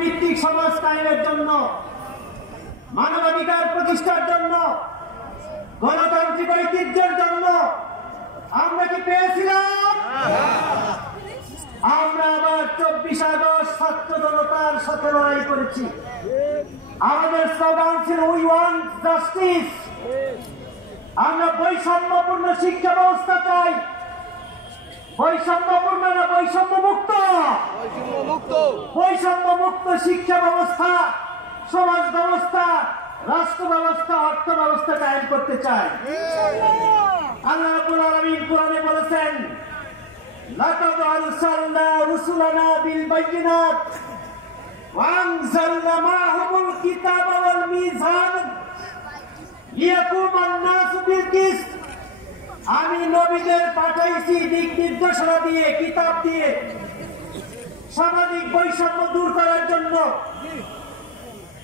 ভিত্তিক সমাজ কায়েমের জন্য, মানবাধিকার প্রতিষ্ঠার জন্য, গণতান্ত্রিক ঐতিহ্যের জন্য আমরা কি পেয়েছিলাম? আমরা আবার 24 আগস্ট ছাত্র জনতার সাথে লড়াই করেছি। আমাদের স্লোগান ছিল উই ওয়ান্ট জাস্টিস। আমরা বৈষম্যপূর্ণ শিক্ষা ব্যবস্থা চাই। বৈষম্যপূর্ণ না বৈষম্য মুক্ত? বৈষম্য মুক্ত শিক্ষা ব্যবস্থা, সমাজ ব্যবস্থা, রাষ্ট্র ব্যবস্থা, অর্থ ব্যবস্থা কায়েম করতে চাই। আল্লাহ রাব্বুল আলামিন কোরআনে বলেছেন, লাকাদ আরসালনা রুসুলানা বিল বাইয়িনাত ওয়া আনজালনা মা'হুমুল কিতাবা ওয়াল মিজান লিয়াকুমান নাসু বিল কিসত। আমি নবীদের পাঠাইছি দিক নির্দেশনা দিয়ে, কিতাব দিয়ে, সামাজিক বৈষম্য দূর করার জন্য,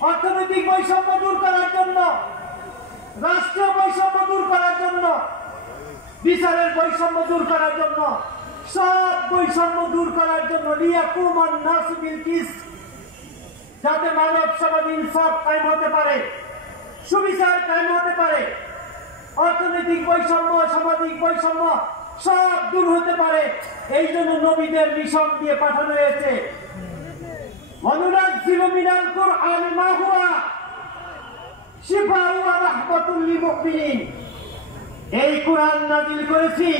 অর্থনৈতিক বৈষম্য দূর করার জন্য, রাষ্ট্রীয় বৈষম্য দূর করার জন্য, বিচারের বৈষম্য দূর করার জন্য, সব বৈষম্য দূর করার জন্য, লিয়াকুমান নাসু বিল কিসত, যাতে মানব সমাজ ইনসাফ কায়েম হতে পারে, সুবিচার কায়েম হতে পারে, অর্থনৈতিক বৈষম্য, সামাজিক বৈষম্য সব দূর হতে পারে। এই জন্য নবীদের মিশন দিয়ে পাঠানো হয়েছে। ওয়ানুনাজ্জিলু মিনাল কুরআনি মা হুয়া শিফাউ ওয়া রাহমাতুল লিল মুমিনিন। এই কুরআন নাযিল করেছি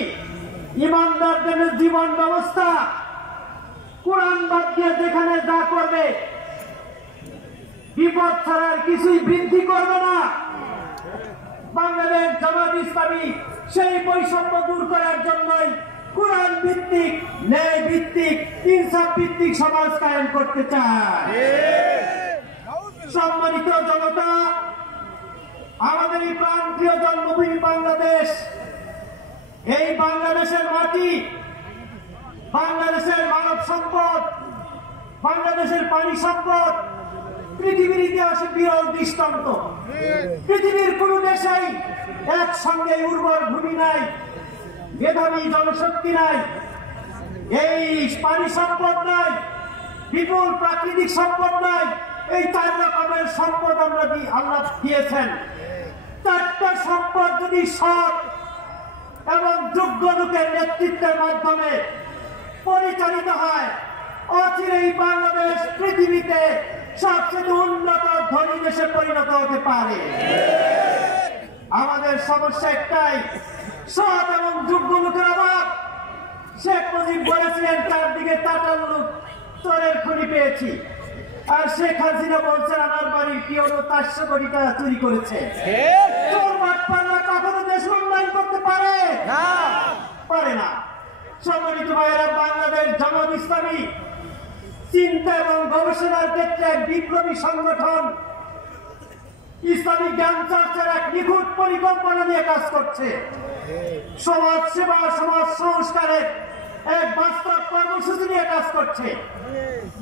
ঈমানদারদের জীবন ব্যবস্থা। কুরআন বাদ দিয়ে যেখানে যা করবে, বিপদ ছাড়ার কিছুই বৃদ্ধি করবে না। বাংলাদেশ জামাত ইসলামী সেই বৈষম্য দূর করার জন্যই কুরআন ভিত্তিক, ন্যায় ভিত্তিক, ইনসাফ ভিত্তিক সমাজ কায়েম করতে চায়। সম্মানিত জনতা, আমাদের এই প্রান্তীয় জন্মভূমি বাংলাদেশ, এই বাংলাদেশের মাটি, বাংলাদেশের মানব সম্পদ, বাংলাদেশের পানি সম্পদ পৃথিবীর ইতিহাসে বিরল দৃষ্টান্ত। পৃথিবীর কোন দেশেই একসঙ্গে উর্বর ভূমি নাই, মেধাবী জনশক্তি নাই, এই পানি সম্পদ নাই, বিপুল প্রাকৃতিক সম্পদ নাই। এই 4 রকমের সম্পদ আমরা আল্লাহ দিয়েছেন। 4টা সম্পদ যদি সৎ এবং যোগ্য লোকের নেতৃত্বের মাধ্যমে পরিচালিত হয়, অচিরেই বাংলাদেশ পৃথিবীতে সবচেয়ে উন্নত ধনী দেশে পরিণত হতে পারে। আমাদের সমস্যা একটাই, সৎ এবং যোগ্য লোকের অভাব। শেখ মুজিব বলেছিলেন, 4 দিকে তাতাল লোক চোরের খনি পেয়েছি। আর শেখ হাসিনা বলছেন, আমার বাড়ির কি হলো 400 কোটি টাকা চুরি করেছে। চোর বাটপাররা কখনো দেশ উন্নয়ন করতে পারে না, পারে না। সম্মানিত ভাইয়েরা, বাংলাদেশ জামাত ইসলামী চিন্তা এবং গবেষণার ক্ষেত্রে এক বিপ্লবী সংগঠন। ইসলামিক জ্ঞান চর্চার এক নিখুঁত পরিকল্পনা নিয়ে কাজ করছে। সমাজ সেবা, সমাজ সংস্কারের এক বাস্তব কর্মসূচি নিয়ে কাজ করছে।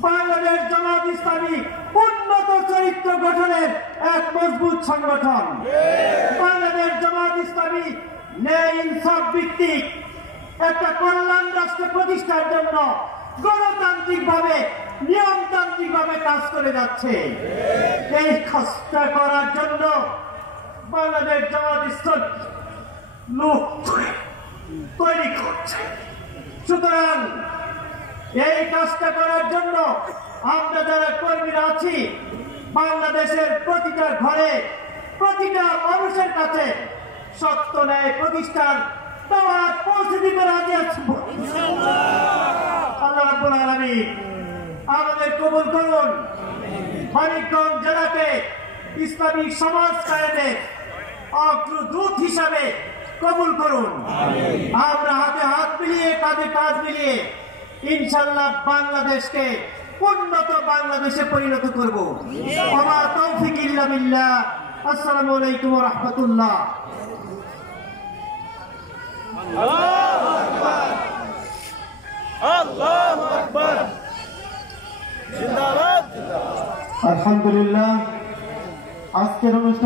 বাংলাদেশ জামাত ইসলামী উন্নত চরিত্র গঠনের এক মজবুত সংগঠন। বাংলাদেশ জামাত ইসলামী ন্যায় ইনসাফ ভিত্তিক একটা কল্যাণ রাষ্ট্র প্রতিষ্ঠার জন্য গণতান্ত্রিক ভাবে, নিয়মতান্ত্রিক ভাবে কাজ করে যাচ্ছে। এই কাজটা করার জন্য বাংলাদেশ জামাত ইসলামী লোক তৈরি করছে। সুতরাং এই কাজটা করার জন্য আমরা যারা কর্মীরা আছি, বাংলাদেশের প্রতিটা ঘরে, প্রতিটা মানুষের কাছে সত্য ন্যায় প্রতিষ্ঠান দাওয়াত পৌঁছে দিতে রাজি আছি। আল্লাহ রাব্বুল আলামিন আমাদের কবুল করুন। মানিকগঞ্জ জেলাকে ইসলামিক সমাজ কায়েমের অগ্রদূত হিসাবে কবুল করুন। আমরা হাতে হাত মিলিয়ে, কাঁধে কাঁধ মিলিয়ে ইনশাআল্লাহ বাংলাদেশকে উন্নত বাংলাদেশে পরিণত করব। ওয়া তৌফিক ইল্লা বিল্লাহ। আসসালামু আলাইকুম ওয়া রাহমাতুল্লাহ। আল্লাহু আকবার, আল্লাহু আকবার, জিন্দাবাদ। আলহামদুলিল্লাহ। আজকের অনুষ্ঠান